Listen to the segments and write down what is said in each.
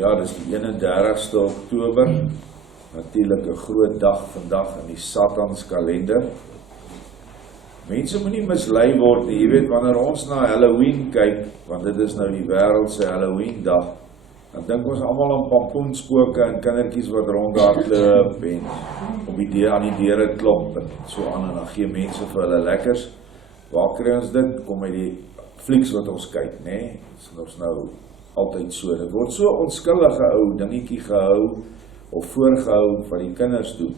Ja, dis die 31ste Oktober, natuurlik 'n groot dag vandag in die Satans kalender. Mense moet nie mislei word nie, jy weet, wanneer ons na Halloween kyk, want dit is nou die wêreld se Halloween dag, dan dink ons almal aan pampoenspoke en kindertjies wat rondhardloop en op die aan die deure klop en so aan, en dan gee mense vir hulle lekkers. Waar kry ons dit? Kom uit die flieks wat ons kyk, nê? Ons nou altyd so. Dit word so onskuldige ou dingetjie gehou of voorgehou van die kinders doen.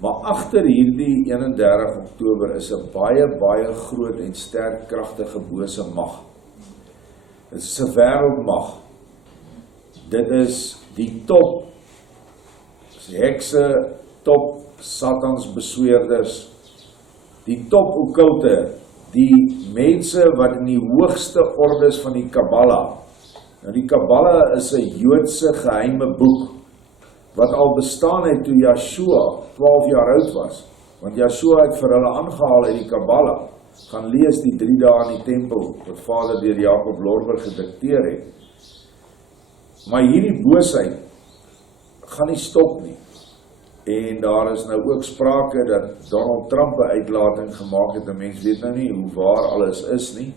Maar agter hierdie 31 Oktober is 'n baie groot en sterk kragtige bose mag. Dit is 'n wêreldmag. Dit is die top hekse, top Satans besweerders, die top okkulte, die mense wat in die hoogste ordes van die Kabbala. Nou die Kabbala is 'n Joodse geheime boek wat al bestaan het toe Yeshua 12 jaar oud was. Want Yeshua het vir hulle aangehaal uit die Kabbala. Gaan lees die 3 dae in die tempel wat Vader deur Jakob Lorber gedikteer het. Maar hierdie boosheid gaan nie stop nie. En daar is nou ook sprake dat Donald Trump 'n uitlating gemaak het. 'n Mens weet nou nie hoe waar alles is nie,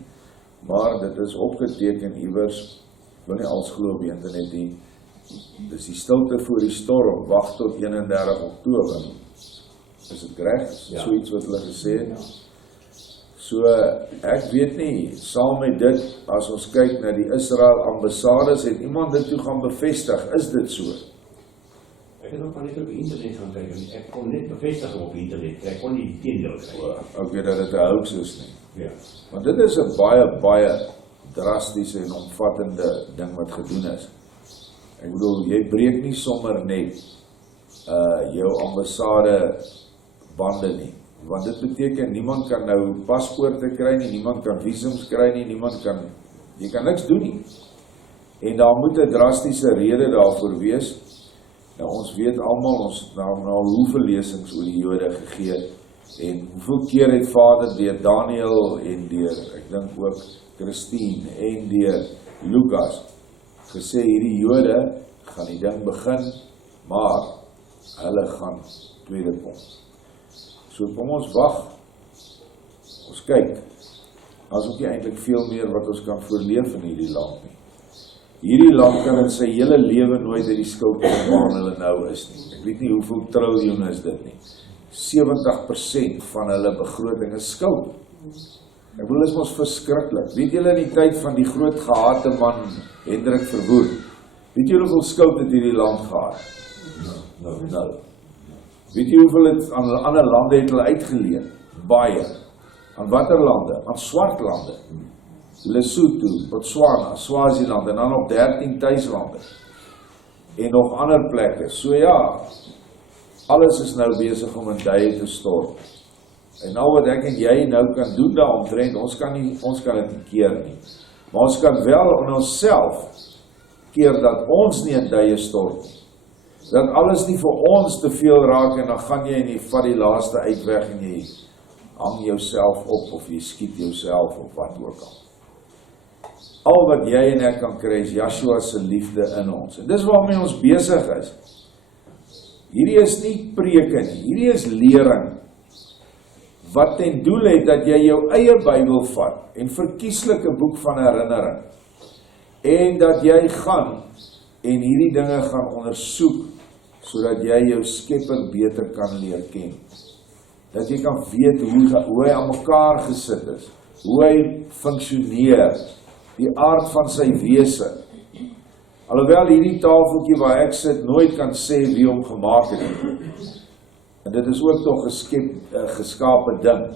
maar dit is opgeteken iewers. Ek wil nie alles glo op die internet nie. Dis die stilte voor die storm, wag tot 31 Oktober. Is dit reg? Ja. So iets wat hulle gesê het. Ja. So, ek weet nie, saam met dit, as ons kyk na die Israel ambassades, het iemand dit toe gaan bevestig, is dit so? Ek het ook net op die internet gaan kyk, en ek kon net bevestig op die internet, ek kon nie die teendeel kry. Ek weet dat dit 'n hoax is nie. Ja. Want dit is 'n baie drastiese en omvattende ding wat gedoen is. Ek bedoel, jy breek nie sommer net jou ambassade bande nie. Want dit beteken, niemand kan nou paspoorte kry nie, niemand kan visums kry nie, jy kan niks doen nie. En daar moet 'n drastiese rede daarvoor wees. Nou ons weet almal, ons het nou al hoeveel lesings oor die Jode gegee, en hoeveel keer het Vader deur Daniel en deur, ek dink ook Christine en deur Lukas gesê, hierdie Jode gaan die ding begin, maar hulle gaan tweede kom. So kom ons wag, ons kyk, as ook nie eintlik veel meer wat ons kan voorleef in hierdie land nie. Hierdie land kan in sy hele lewe nooit uit die skuld kom waar hulle nou is nie. Ek weet nie hoeveel triljoen is dit nie. 70% van hulle begroting is skuld. Ek bedoel, is ons verskriklik. Weet julle in die tyd van die groot gehate man Hendrik Verwoerd, weet julle hoeveel skuld het hierdie land gehad? Nou. Weet jy hoeveel het aan ander lande het hulle uitgeleen? Baie. Aan watter lande? Aan swart lande. Lesotho, Botswana, Swaziland en dan nog 13 tuislande. En nog ander plekke. So ja, alles is nou besig om in duie te stort. En nou wat ek en jy nou kan doen daaromtrent, ons kan dit nie keer nie. Maar ons kan wel in onsself keer dat ons nie in duie stort nie. Dat alles nie vir ons te veel raak en dan gaan jy en jy vat die laaste uitweg en jy hang jouself op of jy skiet jouself of wat ook al. Al wat jy en ek kan kry is Yeshua se liefde in ons. En dis waarmee ons besig is. Hierdie is nie preke nie, hierdie is lering wat ten doel het dat jy jou eie Bybel vat en verkieslike boek van herinnering en dat jy gaan en hierdie dinge gaan ondersoek sodat jy jou Skepper beter kan leer ken. Dat jy kan weet hoe hy aan mekaar gesit is, hoe hy funksioneer, die aard van sy wese. Alhoewel hierdie tafeltjie waar ek sit nooit kan sê wie hom gemaak het. En dit is ook toch 'n geskape ding.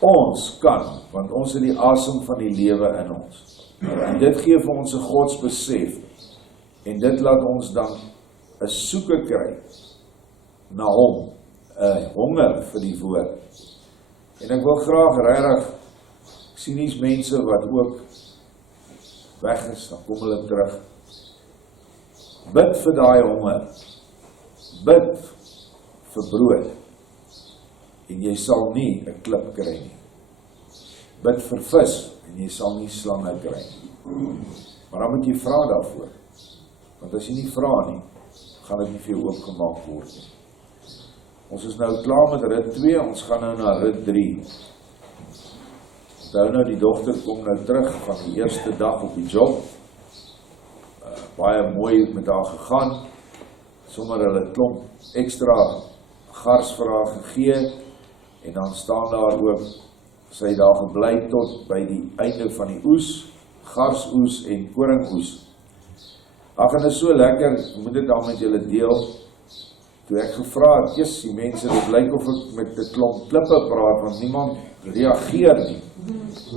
Ons kan, want ons het die asem van die lewe in ons. En dit gee vir ons 'n godsbesef. En dit laat ons dan 'n soeke kry na hom, 'n honger vir die woord. En ek wil graag regtig, ek sien nie mense wat ook weg is, dan kom hulle terug. Bid vir daai honger. Bid vir brood. En jy sal nie 'n klip kry nie. Bid vir vis en jy sal nie slange kry nie. Maar dan moet jy vra daarvoor. Want as jy nie vra nie, gaan dit nie vir jou oopgemaak word nie. Ons is nou klaar met rit 2, ons gaan nou na rit 3. Nou die dogter kom nou terug van die eerste dag op die job. Baie mooi met haar gegaan. Sommer hulle klomp ekstra gars vir haar gegee. En dan staan daar ook, sy het daar gebly tot by die einde van die oes, garsoes en koringoes. Ag, en dit is so lekker, moet dit dan met julle deel. Toe ek gevra het, die mense, dit lyk of ek met 'n klomp klippe praat, want niemand reageer nie.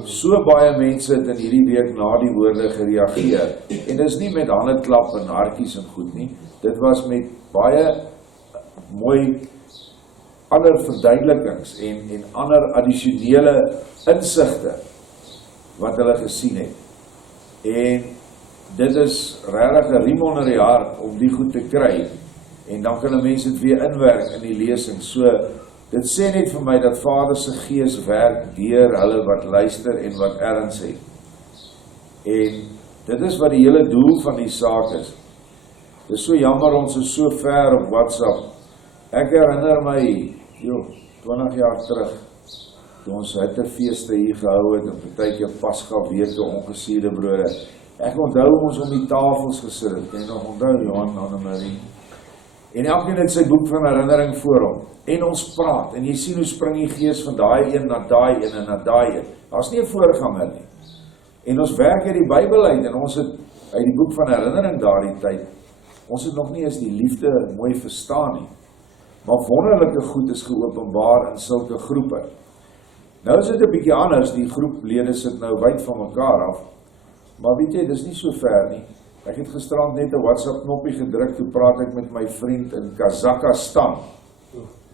So baie mense het in hierdie week na die woorde gereageer. En dit is nie met hande klap en hartjies en goed nie. Dit was met baie mooi ander verduidelikings en ander addisionele insigte wat hulle gesien het. En dit is regtig 'n riem onder die hart om die goed te kry. En dan kan 'n mens dit weer inwerk in die lesing. So, dit sê net vir my dat Vader se Gees werk deur hulle wat luister en wat erns het. En dit is wat die hele doel van die saak is. Dit is so jammer, ons is so ver op WhatsApp. Ek herinner my, 20 jaar terug, toe ons hittefeeste hier gehou het, en partykeer Pasga weke ongesuurde brode. Ek onthou ons om die tafels gesit het, en nog onthou Johan Annemarie. En elkeen het sy boek van herinnering voor hom. En ons praat, en jy sien hoe spring die Gees van daai een na daai een en na daai een. Daar is nie 'n voorganger nie. En ons werk uit die Bybel uit, en ons het uit die boek van herinnering daardie tyd, ons het nog nie eens die liefde mooi verstaan nie. Maar wonderlike goed is geopenbaar in sulke groepe. Nou is dit 'n bietjie anders, die groeplede sit nou wyd van mekaar af. Maar weet jy, dis nie so ver nie. Ek het gisterand net 'n WhatsApp knoppie gedruk, toe praat ek met my vriend in Kazakhstan.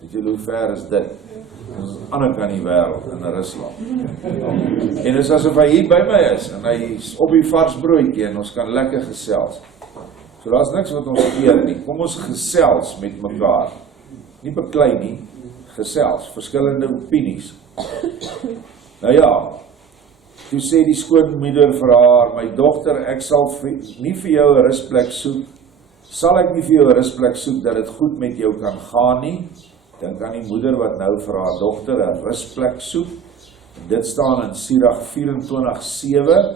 Weet jy hoe ver is dit? Dit is aan die ander kant die wêreld, in Rusland. En dit is asof hy hier by my is, en hy is op die vars broodjie, en ons kan lekker gesels. So daar is niks wat ons keer nie. Kom ons gesels met mekaar. Nie beklei nie, gesels, verskillende opinies. Nou ja, toe sê die skoonmoeder vir haar, my dogter, ek sal nie vir jou 'n rusplek soek, sal ek nie vir jou 'n rusplek soek, dat dit goed met jou kan gaan nie. Dink aan die moeder wat nou vir haar dogter 'n rusplek soek. Dit staan in Sirach 24:7.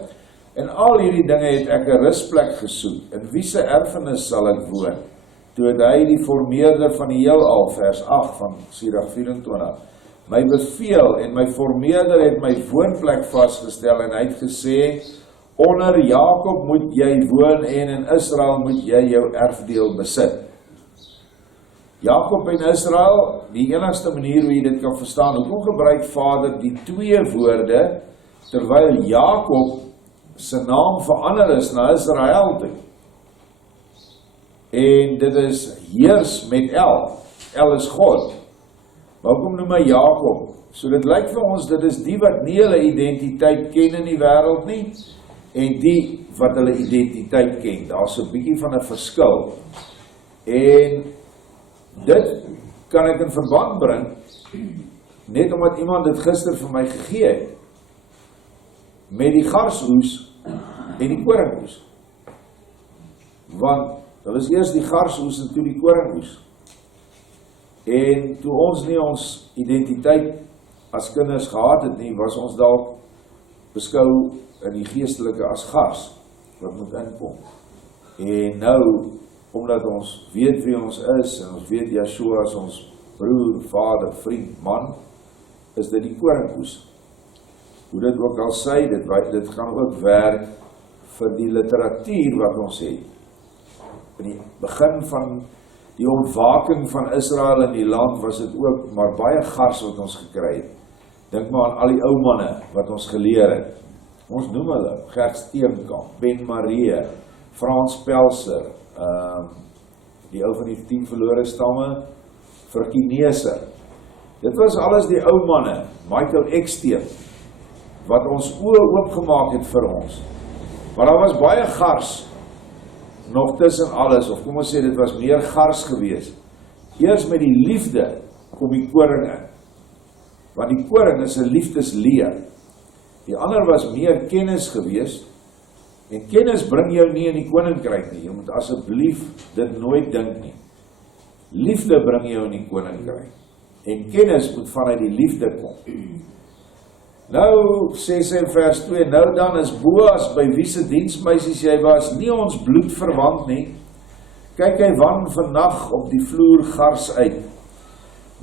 En al hierdie dinge het ek 'n rusplek gesoek. In wie se erfenis sal ek woon? Toe het hy die formeerder van die heelal, vers 8 van Sirach 24, my beveel en my formeerder het my woonplek vasgestel en hy het gesê, onder Jakob moet jy woon en in Israel moet jy jou erfdeel besit. Jakob en Israel, die enigste manier hoe jy dit kan verstaan, hoekom gebruik Vader die twee woorde, terwyl Jakob sy naam verander is na Israel toe. En dit is heers met El is God. Maar hoekom noem hy Jakob? So dit lyk vir ons, dit is die wat nie hulle identiteit ken in die wêreld nie, en die wat hulle identiteit ken. Daar is 'n bietjie van 'n verskil. En dit kan ek in verband bring, net omdat iemand dit gister vir my gegee het, met die garsoes en die koringoes. Want dit was eers die garsoes en toe die koringoes. En toe ons nie ons identiteit as kinders gehad het nie, was ons dalk beskou in die geestelike as gars, wat moet inkom. En nou, omdat ons weet wie ons is, en ons weet Yeshua as ons broer, vader, vriend, man, is dit die koringoes. Hoe dit ook al sê, dit gaan ook werk vir die literatuur wat ons het. In die begin van die ontwaking van Israel in die land was dit ook maar baie gars wat ons gekry het. Dink maar aan al die ou manne wat ons geleer het. Ons noem hulle Gert Steenkamp, Ben Marie, Frans Pelser, die ou van die 10 verlore stamme, Verkineser. Dit was alles die ou manne, Michael Eksteen, wat ons oë oopgemaak het vir ons. Maar daar was baie gars nog tussen alles, of kom ons sê, dit was meer gars gewees. Eers met die liefde kom die koring in. Want die koring is 'n liefdesleer. Die ander was meer kennis gewees, En kennis bring jou nie in die koninkryk nie. Jy moet asseblief dit nooit dink nie. Liefde bring jou in die koninkryk. En kennis moet vanuit die liefde kom. Nou, sê sy in vers 2, nou dan is Boas, by wie se diensmeisies jy was, nie ons bloed verwant nie. Kyk, hy wan vannag op die vloer gars uit.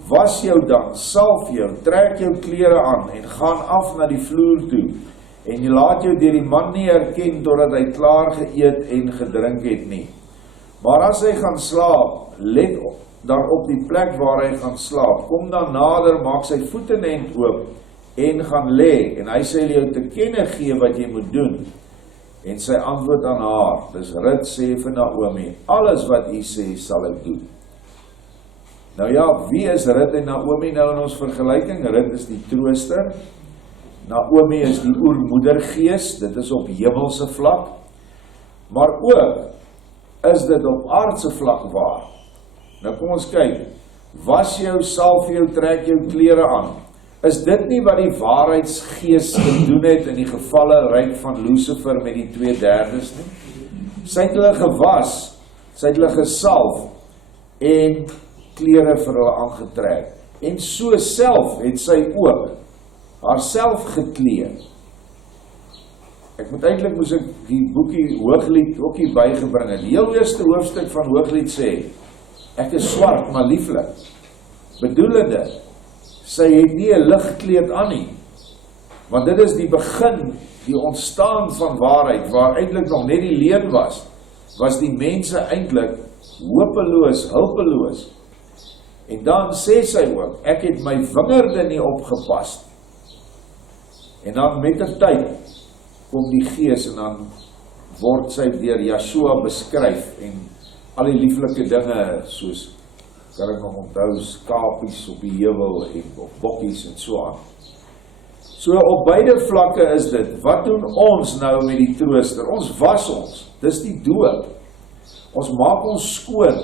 Was jou dan, salf jou, trek jou klere aan en gaan af na die vloer toe. En jy laat jou deur die man nie herken totdat hy klaar geëet en gedrink het nie. Maar as hy gaan slaap, let dan op die plek waar hy gaan slaap. Kom dan nader, maak sy voetenend oop en gaan lê. En hy sal jou te kenne gee wat jy moet doen. En sy antwoord aan haar, dis Rut sê vir Naomi, alles wat u sê sal ek doen. Nou ja, wie is Rut en Naomi nou in ons vergelyking? Rut is die trooster. Naomi is die oormoedergees, dit is op hemelse vlak. Maar ook is dit op aardse vlak waar. Nou kom ons kyk, was jou, salf jou, trek jou klere aan. Is dit nie wat die waarheidsgees gedoen het in die gevalle ryk van Lucifer met die 2/3 nie? Sy het hulle gewas, sy het hulle gesalf en klere vir hulle aangetrek. En so self het sy ook haarself gekleed. Ek moet die boekie Hooglied ook hier bygebring het. Die heel eerste hoofstuk van Hooglied sê, ek is swart, maar lieflik. Bedoelende, sy het nie 'n ligkleed aan nie. Want dit is die begin, die ontstaan van waarheid, waar eintlik nog net die leuen was die mense eintlik hopeloos, hulpeloos. En dan sê sy ook, ek het my vingerde nie opgepas. En dan met die tyd kom die gees en dan word sy deur Yeshua beskryf en al die lieflike dinge soos, kan ek nog onthou, skapies op die heuwel en op bokkies en so aan. So op beide vlakke is dit, wat doen ons nou met die trooster? Ons was ons, dis die doop. Ons maak ons skoon,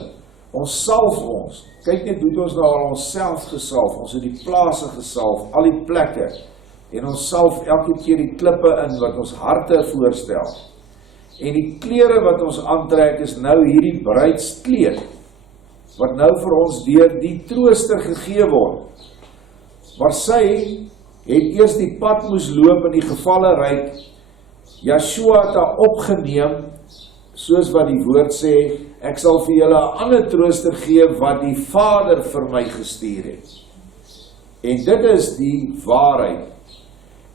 ons salf ons. Kyk net hoe ons nou al ons self gesalf, ons het die plase gesalf, al die plekke. En ons salf elke keer die klippe in wat ons harte voorstel. En die klere wat ons aantrek is nou hierdie bruidskleed, wat nou vir ons deur die trooster gegee word. Maar sy het eers die pad moes loop in die gevalle ryk. Yeshua het haar opgeneem, soos wat die woord sê, ek sal vir julle 'n ander trooster gee wat die Vader vir my gestuur het. En dit is die waarheid.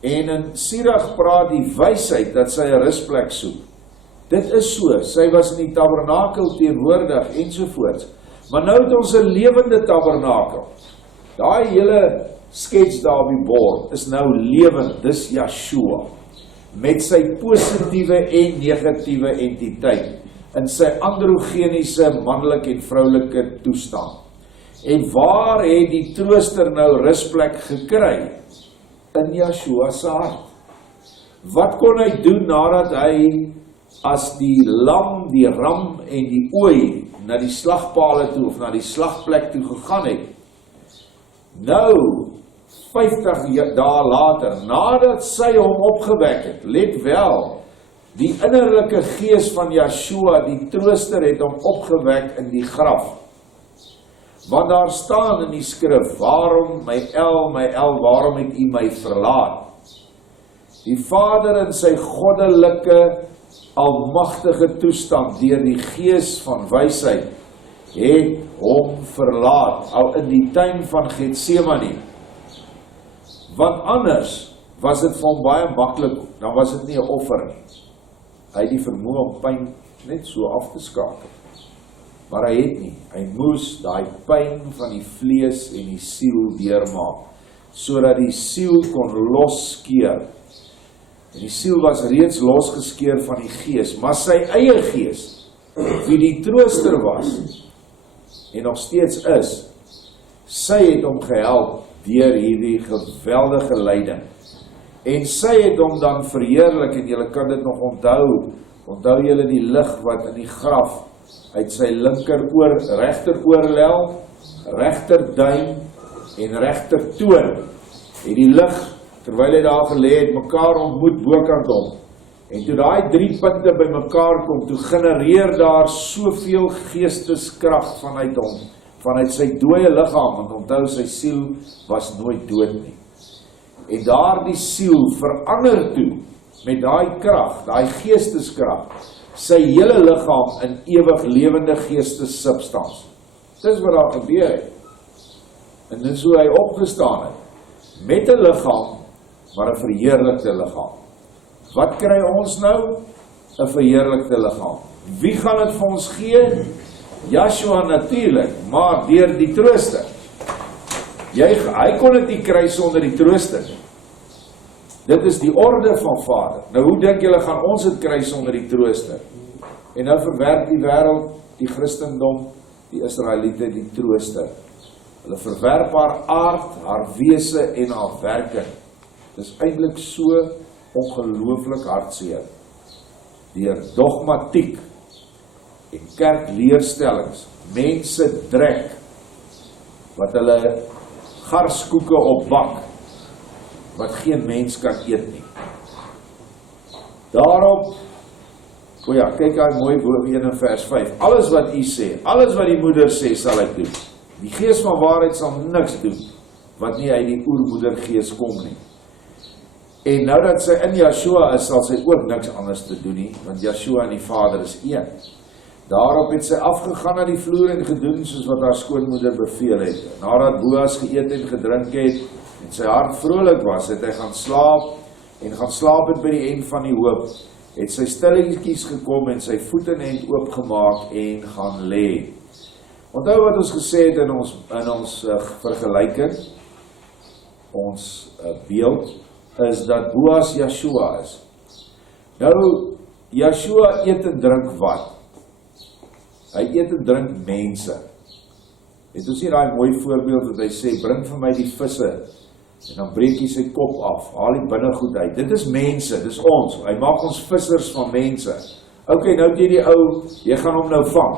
En in Sirach praat die wysheid dat sy 'n rusplek soek. Dit is so, sy was in die tabernakel teenwoordig ensovoorts. Maar nou het ons 'n lewende tabernakel. Daai hele skets daar op die bord is nou lewend, dis Yeshua. Met sy positiewe en negatiewe entiteit, in sy androgeniese manlike en vroulike toestand. En waar het die trooster nou rusplek gekry? In Yeshua se hart. Wat kon hy doen nadat hy as die lam, die ram en die ooi na die slagpale toe of na die slagplek toe gegaan het? Nou, 50 dae later, nadat sy hom opgewek het, let wel, die innerlike gees van Yeshua, die trooster, het hom opgewek in die graf. Want daar staan in die skrif, waarom my El, waarom het u my verlaat? Die Vader in sy goddelike, almagtige toestand, deur die gees van wysheid, het hom verlaat, al in die tuin van Getsemane. Want anders was dit vir hom baie maklik, dan was dit nie 'n offer nie. Hy het die vermoë om pyn net so af te skakel. Maar hy het nie. Hy moes daai pyn van die vlees en die siel deurmaak, sodat die siel kon losskeer. En die siel was reeds losgeskeer van die gees, maar sy eie gees, wie die trooster was, en nog steeds is, sy het hom gehelp deur hierdie geweldige lyding. En sy het hom dan verheerlik, en julle kan dit nog onthou julle die lig wat in die graf uit sy regter oorlel, regter duim en regter toon, het die lig, terwyl hy daar gelê het, mekaar ontmoet bokant hom, En toe daai 3 punte bymekaar kom, toe genereer daar soveel geesteskrag vanuit hom, vanuit sy dooie liggaam, want onthou sy siel was nooit dood nie. En daardie siel verander toe, met daai krag, daai geesteskrag, sy hele liggaam in ewig lewende geestessubstansie. Dis wat daar gebeur het. En dis hoe hy opgestaan het. Met 'n liggaam, maar 'n verheerlikte liggaam. Wat kry ons nou? 'n verheerlikte liggaam. Wie gaan dit vir ons gee? Yeshua natuurlik, maar deur die trooster. Hy kon dit nie kry sonder die trooster. Dit is die orde van Vader. Nou hoe dink julle gaan ons dit kry sonder die trooster? En nou verwerp die wêreld, die Christendom, die Israeliete, die trooster. Hulle verwerp haar aard, haar wese en haar werking. Dis eintlik so ongelooflik hartseer. Deur dogmatiek en kerkleerstellings, mense drek, wat hulle garskoeke opbak, wat geen mens kan eet nie. Daarop, kyk hy mooi bo 1 in vers 5, alles wat u sê, alles wat die moeder sê, sal ek doen. Die gees van waarheid sal niks doen, wat nie uit die oermoedergees kom nie. En nou dat sy in Yeshua is, sal sy ook niks anders te doen nie, want Yeshua en die Vader is een. Daarop het sy afgegaan na die vloer en gedoen, soos wat haar skoonmoeder beveel het. Nadat Boas geëet en gedrink het, en sy hart vrolik was, het hy gaan slaap het by die end van die hoop, het sy stilletjies gekom en sy voetenend oopgemaak en gaan lê. Onthou wat ons gesê het in ons vergelyking, ons beeld, is dat Boas Yeshua is. Nou, Yeshua eet en drink wat? Hy eet en drink mense. Het ons hier daai mooi voorbeeld wat hy sê, bring vir my die visse, en dan breek hy sy kop af, haal die binnegoed uit. Dit is mense, dit is ons. Hy maak ons vissers van mense. Nou het jy die ou, jy gaan hom nou vang.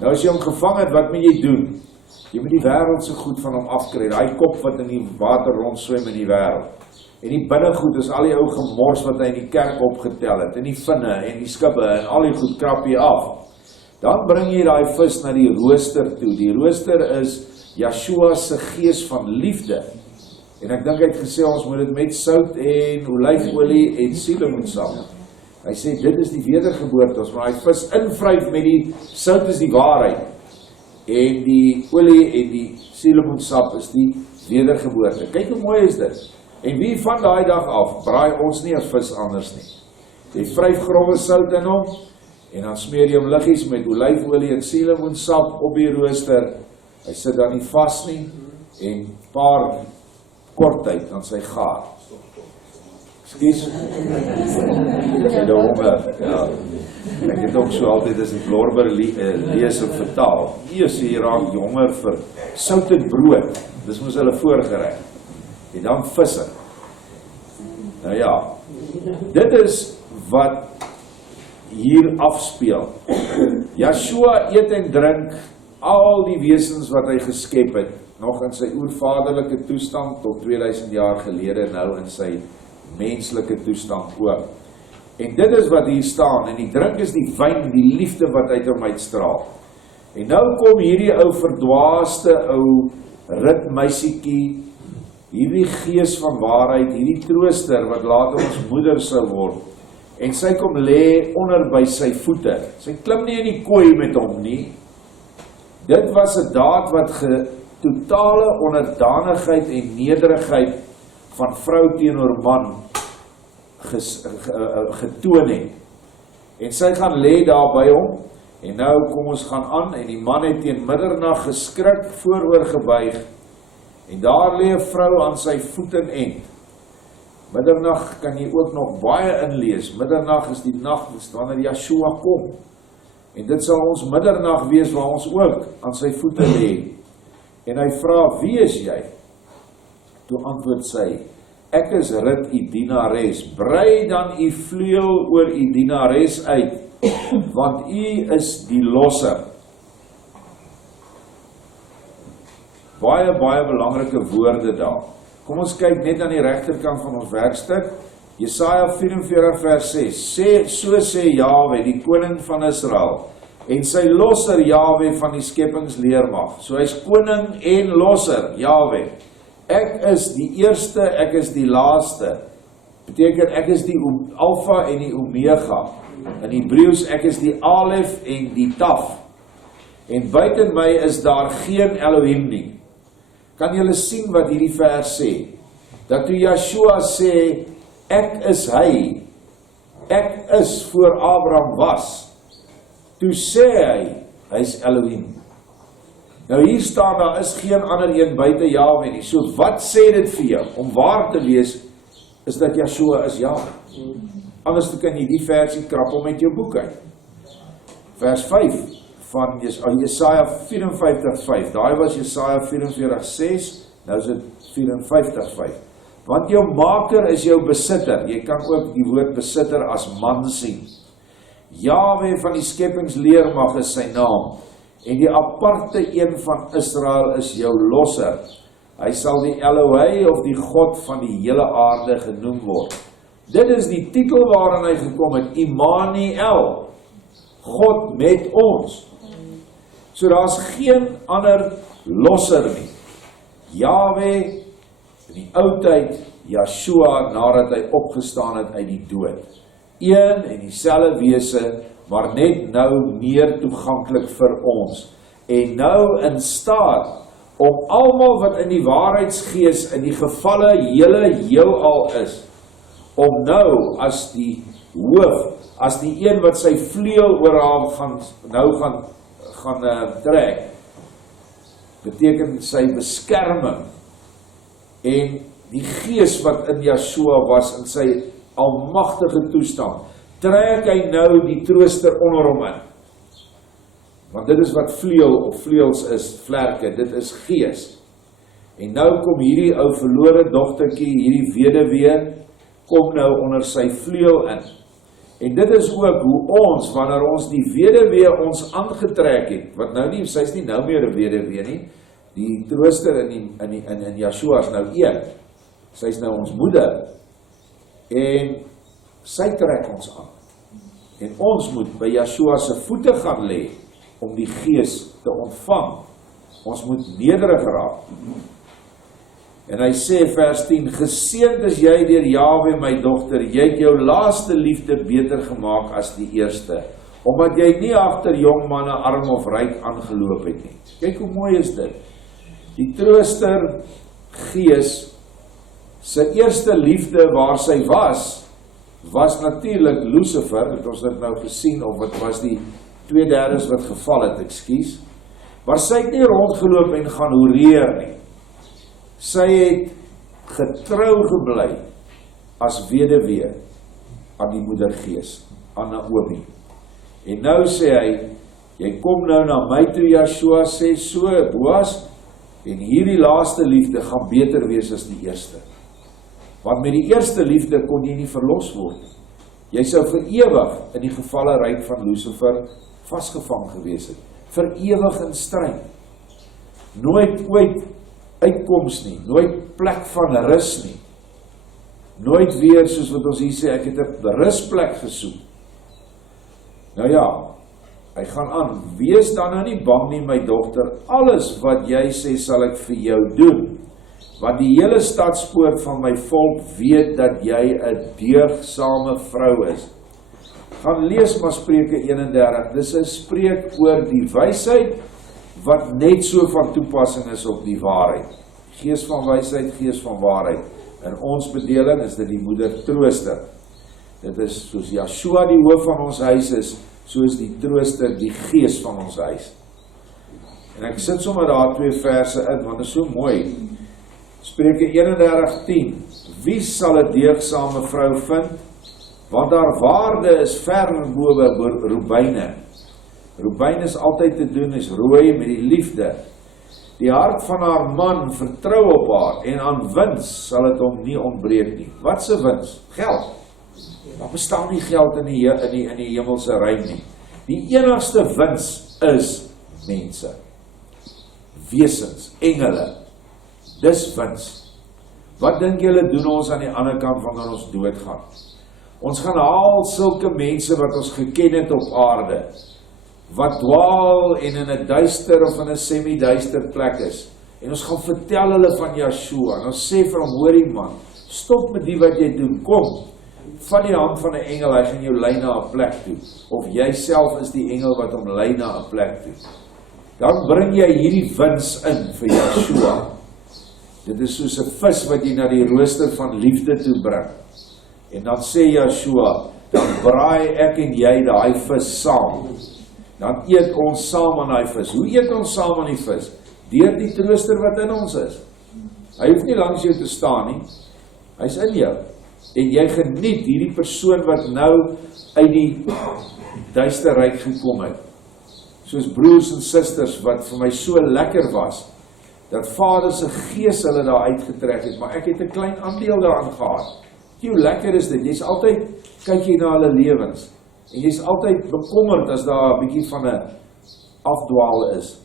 Nou as jy hom gevang het, wat moet jy doen? Jy moet die wêreldse goed van hom afkry, daai kop wat in die water rondswem in die wêreld. En die binnegoed is al die ou gemors wat hy in die kerk opgetel het, en die vinne, en die skibbe, en al die goed krap jy af. Dan bring jy daai vis na die rooster toe. Die rooster is Yeshua se gees van liefde. En ek dink hy het gesê, ons moet dit met sout en olyfolie en sielemoensap. Hy sê, dit is die wedergeboorte, ons moet die vis invryf met die sout is die waarheid. En die olie en die sielemoensap is die wedergeboorte. Kyk hoe mooi is dit. En wie van daai dag af, braai ons nie 'n vis anders nie. Jy vryf grove sout in hom, en dan smeer jy hom liggies met olyfolie en sielemoensap op die rooster. Hy sit dan nie vas nie, en paar kort tyd dan sy gaar. Ekskuus. Ek het honger, ja. Ek het ook so altyd as ek Lorber lees en vertaal. Jy raak jonger vir sout en brood. Dis moes hulle voorgereg. En dan visse. Nou ja, dit is wat hier afspeel. Yeshua eet en drink al die wesens wat hy geskep het, nog in sy oervaderlike toestand tot 2000 jaar gelede, nou in sy menslike toestand ook. En dit is wat hier staan, en die drink is die wyn, die liefde wat uit hom uitstraal. En nou kom hierdie ou verdwaaste ou ritmeisiekie, hierdie gees van waarheid, hierdie trooster wat later ons moeder sou word, en sy kom lê onder by sy voete. Sy klim nie in die kooi met hom nie. Dit was 'n daad wat totale onderdanigheid en nederigheid van vrou teenoor man getoon het. En sy gaan lê daar by hom, en nou kom ons gaan aan, en die man het teen middernag geskrik, vooroor gebuig, en daar lê 'n vrou aan sy voetenend. Middernag kan jy ook nog baie inlees. Middernag is die nag wanneer Yeshua kom. En dit sal ons middernag wees waar ons ook aan sy voete lê. En hy vra, wie is jy? Toe antwoord sy, ek is Rit, u dienares. Brei dan u vleuel oor u dienares uit, want u is die losser. Baie belangrike woorde daar. Kom ons kyk net aan die regterkant van ons werkstuk. Jesaja 44 vers 6, so sê Jahwe, die koning van Israel, en sy losser Jahwe van die skepingsleermag. So hy is koning en losser, Jahwe. Ek is die eerste, ek is die laaste. Beteken ek is die Alpha en die Omega. In Hebreëus ek is die Alef en die Taf. En buiten my is daar geen Elohim nie. Kan julle sien wat hierdie vers sê? Dat toe Yeshua sê, ek is hy, ek is voor Abraham was, toe sê hy is Elohim. Nou hier staan, daar is geen ander een buite Jahwe nie. So wat sê dit vir jou? Om waar te wees, is dat Yeshua is Jahwe. Anders kan jy die versie krappel met jou boek uit. Vers 5 van Jesaja 54:5. Daai was Jesaja 44:6, nou is dit 54:5. Want jou maker is jou besitter. Jy kan ook die woord besitter as man sien. Jahwe van die skepingsleermag is sy naam. En die aparte een van Israel is jou losser. Hy sal die Elohei of die God van die hele aarde genoem word. Dit is die titel waarin hy gekom het, Immanuel, God met ons. So daar is geen ander losser nie. Jahwe in die oudheid, Yeshua nadat hy opgestaan het uit die dood. Een en dieselfde wese, maar net nou meer toeganklik vir ons. En nou in staat om almal wat in die waarheidsgees in die gevalle hele heelal is, om nou as die hoof, as die een wat sy vleuel oor haar gaan trek, beteken sy beskerming en die gees wat in Yeshua was in sy almagtige toestand, trek hy nou die trooster onder hom in. Want dit is wat vleuel of vleuels is, vlerke, dit is gees. En nou kom hierdie ou verlore dogtertjie, hierdie weduwee, kom nou onder sy vleuel in. En dit is ook hoe ons, wanneer ons die weduwee ons aangetrek het, wat nou nie, sy is nie nou meer 'n weduwee nie, die trooster in Yeshua is nou een. Sy is nou ons moeder. En sy trek ons aan. En ons moet by Yeshua se voete gaan lê om die gees te ontvang. Ons moet nederig raak. En hy sê vers 10, geseënd is jy deur Jahwe my dogter, jy het jou laaste liefde beter gemaak as die eerste, omdat jy nie agter jong manne arm of ryk aangeloop het nie. Kyk hoe mooi is dit. Die trooster gees sy eerste liefde waar sy was natuurlik Lucifer, het ons dit nou gesien, of wat was die 2/3 wat geval het, ekskuus. Maar sy het nie rondgeloop en gaan hoereer nie. Sy het getrou gebly as weduwee aan die moedergees, aan Naomi. En nou sê hy, jy kom nou na my toe, Yeshua sê so, Boas, en hierdie laaste liefde gaan beter wees as die eerste. Want met die eerste liefde kon jy nie verlos word. Jy sou vir ewig in die gevalle ryk van Lucifer vasgevang gewees het. Vir ewig in stryd. Nooit ooit uitkoms nie, nooit plek van rus nie. Nooit weer, soos wat ons hier sê, ek het 'n rusplek gesoek. Nou ja, hy gaan aan, wees dan nou nie bang nie my dogter, alles wat jy sê sal ek vir jou doen. Want die hele stadspoort van my volk weet dat jy 'n deugdsame vrou is. Gaan lees maar Spreuke 31, dis 'n spreek oor die wysheid, wat net so van toepassing is op die waarheid. Gees van wysheid, gees van waarheid. In ons bedeling is dit die moeder trooster. Dit is soos Yeshua die hoof van ons huis is, so is die trooster die gees van ons huis. En ek sit sommer daar 2 verse in, want dit is so mooi. Spreuke 31:10. Wie sal 'n deugdsame vrou vind? Want haar waarde is ver bowe robyne. Robyn is altyd te doen, is rooi met die liefde. Die hart van haar man vertrou op haar, en aan wins sal dit hom nie ontbreek nie. Wat se wins? Geld. Daar bestaan nie geld in die hemelse ruim nie. Die enigste wins is mense. Wesens, engele. Dis wins. Wat dink julle doen ons aan die ander kant wanneer ons doodgaan? Ons gaan haal sulke mense wat ons geken het op aarde, wat dwaal en in 'n duister of in 'n semi-duister plek is. En ons gaan vertel hulle van Yeshua. En ons sê vir hom, hoorie man, stop met die wat jy doen, kom. Vat die hand van 'n engel, hy gaan jou lei na 'n plek toe. Of jy self is die engel wat hom lei na 'n plek toe. Dan bring jy hierdie wins in vir Yeshua. Dit is soos 'n vis wat jy na die rooster van liefde toe bring. En dan sê Yeshua, dan braai ek en jy daai vis saam. Dan eet ons saam aan daai vis. Hoe eet ons saam aan die vis? Deur die trooster wat in ons is. Hy hoef nie langs jou te staan nie. Hy's in jou. En jy geniet hierdie persoon wat nou uit die duisterryk gekom het. Soos broers en susters wat vir my so lekker was, dat Vader se gees hulle daar uitgetrek het, maar ek het 'n klein aandeel daaraan gehad. Hoe lekker is dit? Jy's altyd, kyk jy na hulle lewens, en jy's altyd bekommerd as daar 'n bietjie van 'n afdwaal is,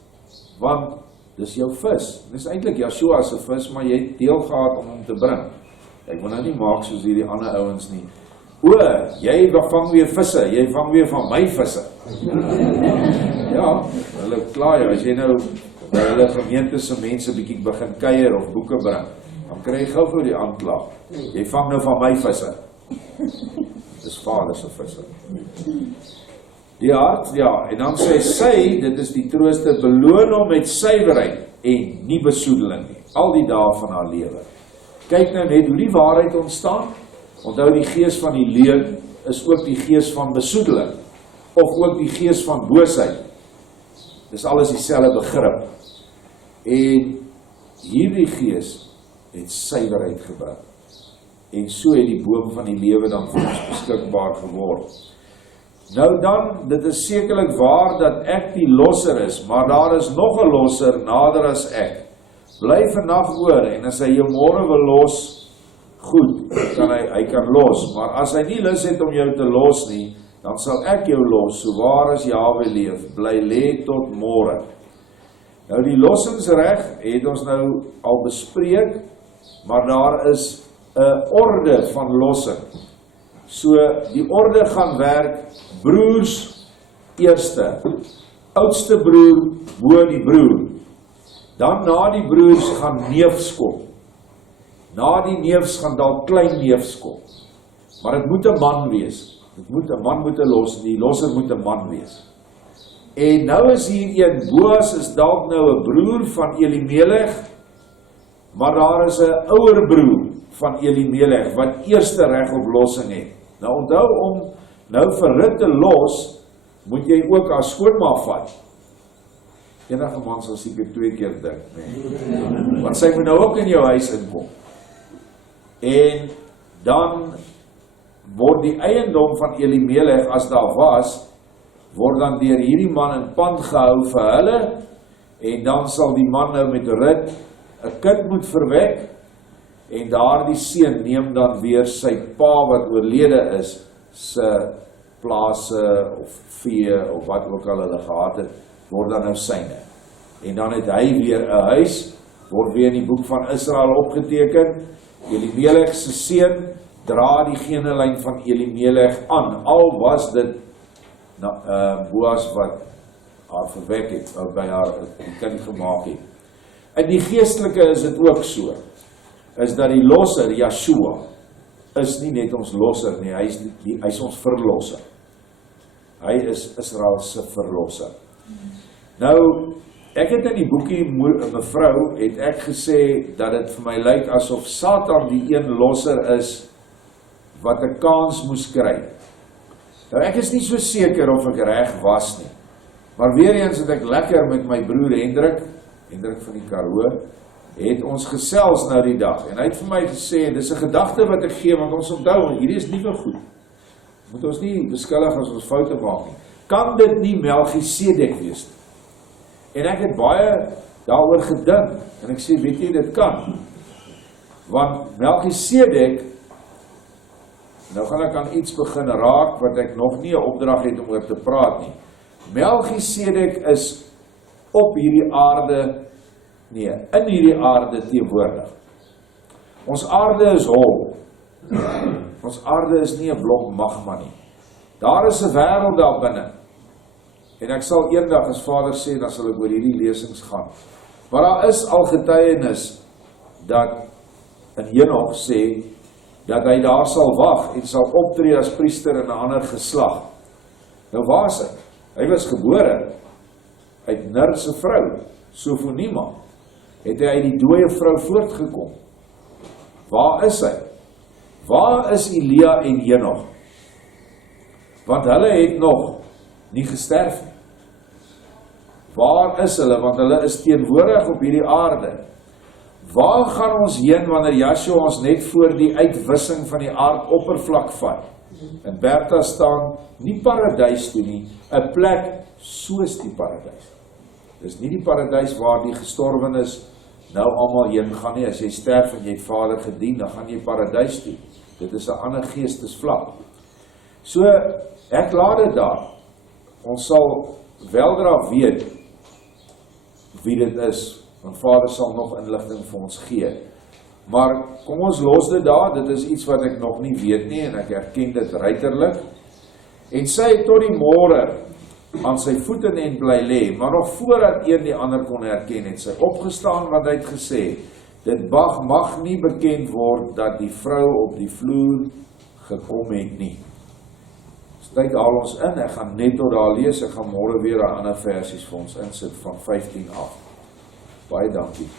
want dis jou vis. Dis eintlik Yeshua se vis, maar jy het deel gehad om hom te bring. Ek wil nou nie maak soos hierdie ander ouens nie. O, jy vang weer visse, jy vang weer van my visse. Ja, hulle kla jou, as jy nou by hulle gemeente se mense bietjie begin kuier of boeke bring, dan kry jy gou die aanklag. Jy vang nou van my visse. Dis Vader se visse. Die hart, ja, en dan sê sy, dit is die trooster, beloon hom met suiwerheid en nie besoedeling nie, al die dae van haar lewe. Kyk nou net hoe die waarheid ontstaan. Onthou, die gees van die leuen is ook die gees van besoedeling, of ook die gees van boosheid. Dis alles dieselfde begrip. En hierdie gees het suiwerheid gebring. En so het die boom van die lewe dan vir ons beskikbaar geword. Nou dan, dit is sekerlik waar dat ek die losser is, maar daar is nog 'n losser nader as ek. Bly vannag hoor, en as hy jou môre wil los, goed, kan hy kan los, maar as hy nie lus het om jou te los nie, dan sal ek jou los, so waar as Jahwe leef, bly lê tot môre. Nou die lossingsreg het ons nou al bespreek, maar daar is 'n orde van lossing. So die orde gaan werk, broers eerste, oudste broer bo die broer. Dan na die broers gaan neefs kom. Na die neefs gaan dalk klein neefs kom. Maar dit moet 'n man wees. Een man moet 'n die losser moet 'n man wees. En nou is hier een, Boas is dalk nou 'n broer van Elimelech, maar daar is 'n ouer broer van Elimelech wat eerste reg op lossing het. Nou onthou, om nou vir Rut te los, moet jy ook as skoonma vat. Enige man sal seker 2 keer dink, nee. Want sy moet nou ook in jou huis inkom. En dan word die eiendom van Elimelech, as daar was, word dan deur hierdie man in pand gehou vir hulle, en dan sal die man nou met Rut 'n kind moet verwek, en daardie seun neem dan weer sy pa wat oorlede is, se plase of vee of wat ook al hulle gehad het, word dan nou syne. En dan het hy weer 'n huis, word weer in die boek van Israel opgeteken. Elimelech se seun dra die genelyn van Elimelech aan, al was dit Boas wat haar verwek het, of by haar die kind gemaak het. In die geestelike is dit ook so, is dat die losser, Yeshua, is nie net ons losser nie, hy is ons verlosser. Hy is Israel se verlosser. Nou, ek het in die boekie, mevrou, het ek gesê, dat het vir my lyk asof Satan die een losser is, wat 'n kans moes kry. Nou, ek is nie so seker of ek reg was nie, maar weer eens het ek lekker met my broer Hendrik van die Karoo, het ons gesels nou die dag, en hy het vir my gesê, dis 'n gedagte wat ek gee, want ons onthou, hierdie is nie vir goed. Moet ons nie beskuldig as ons foute maak nie. Kan dit nie Melchisedek wees nie? En ek het baie daaroor gedink, en ek sê, weet jy, dit kan. Want Melchisedek, nou gaan ek aan iets begin raak, wat ek nog nie 'n opdrag het om oor te praat nie. Melchisedek is op hierdie aarde, in hierdie aarde teenwoordig. Ons aarde is hol. Ons aarde is nie 'n blok magma nie. Daar is 'n wêreld daar binne. En ek sal eendag as Vader sê, dan sal ek oor hierdie lesings gaan. Maar daar is al getuienis dat in Henog sê dat hy daar sal wag en sal optree as priester in 'n ander geslag. Nou waar is hy? Hy was gebore uit Ner se vrou, Sofonima. Het hy uit die dooie vrou voortgekom. Waar is hy? Waar is Elia en Henog? Want hulle het nog nie gesterf nie. Waar is hulle? Want hulle is teenwoordig op hierdie aarde. Waar gaan ons heen wanneer Yahshua ons net voor die uitwissing van die aardoppervlak vat? En Bertha staan nie paradys toe nie, 'n plek soos die paradys. Dis nie die paradys waar die gestorwenes nou almal heen gaan nie. As jy sterf en jy het Vader gedien, dan gaan jy paradys toe. Dit is 'n ander geestesvlak. So, ek laat dit daar. Ons sal weldra weet wie dit is, want Vader sal nog inligting vir ons gee. Maar kom ons los dit daar, dit is iets wat ek nog nie weet nie, en ek erken dit ruiterlik. En sy het tot die môre aan sy voete en bly lê, maar nog voordat een die ander kon herken, het sy opgestaan, want hy het gesê, dit mag nie bekend word dat die vrou op die vloer gekom het nie. Tyd haal ons in, ek gaan net tot daar lees, ek gaan môre weer 'n ander versies vir ons insit van 15 af. Baie dankie.